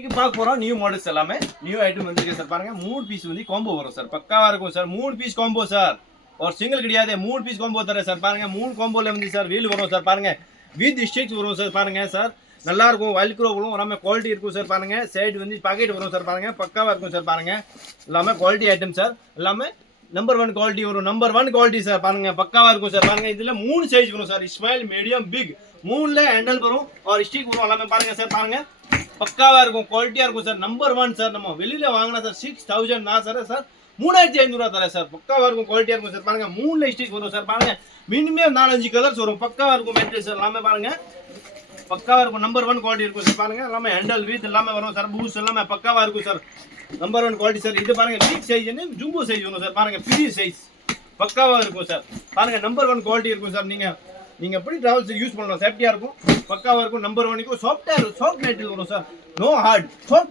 இன்னைக்கு பார்க்க போறோம் நியூ மாடல்ஸ் எல்லாமே நியூ ஐட்டம் வந்திருக்கு சார். பாருங்க 3 பீஸ் வந்து காம்போ வரும் சார். பக்காவா இருக்கும் சார். 3 piece combo sir. ஒரு சிங்கிள் கிடையாது, 3 பீஸ் காம்போ தரேன் சார். பாருங்க 3 காம்போல வந்து சார் வீல் வரும் சார். பாருங்க வித் ஸ்டிச் வரும் சார். பாருங்க சார் நல்லா இருக்கும். வல்க்ரோ வரும், எல்லாமே குவாலிட்டி இருக்கும் சார். பாருங்க சைடு வந்து பாக்கெட் வரும் சார். பாருங்க பக்காவா இருக்கும் சார். பாருங்க எல்லாமே குவாலிட்டி ஐட்டம் சார். எல்லாமே நம்பர் 1 குவாலிட்டி வரும். Number 1 quality sir. பாருங்க பக்காவா இருக்கும் சார். பாருங்க இதுல 3 சைஸ் வரும் சார். ஸ்மால், மீடியம், பிக் 3ல ஹேண்டல் வரும் और ஸ்டிக் வரும். எல்லாமே பாருங்க சார். பாருங்க பக்காவா இருக்கும், குவாலிட்டியா இருக்கும் சார். Number 1 sir. நம்ம வெளியில வாங்கினா சார் 6000 நான் சார் 3500 தரேன் சார். பக்காவா இருக்கும், குவாலிட்டியா இருக்கும் சார். பாருங்க 3ல ஸ்டிக் வரும் சார். பாருங்க மினிமம் 4-5 கலர்ஸ் வரும். பக்காவா இருக்கும் மெட்டீரியல் சார். எல்லாமே பாருங்க பக்காவா இருக்கும். நம்பர் 1 குவாலிட்டி இருக்கும் சார். பாருங்க எல்லாமே ஹேண்டல் வித் எல்லாமே வரும் சார். பூஸ் எல்லாமே பக்காவா இருக்கும் சார். Number 1 quality sir. இது பாருங்க பிக் சைஸ், ஜும்போ சைஸ் வரும் சார். பாருங்க பெரிய சைஸ் பக்காவா இருக்கும் சார். பாருங்க நம்பர் 1 குவாலிட்டி இருக்கும் சார். நீங்க எப்படி டிராவல்ஸ் யூஸ் பண்ணலாம், சேஃப்டியா இருக்கும், பக்காவா இருக்கும். நம்பர் 1 சாஃப்ட் மெட்டீரியல் வரும் சார். No hard soft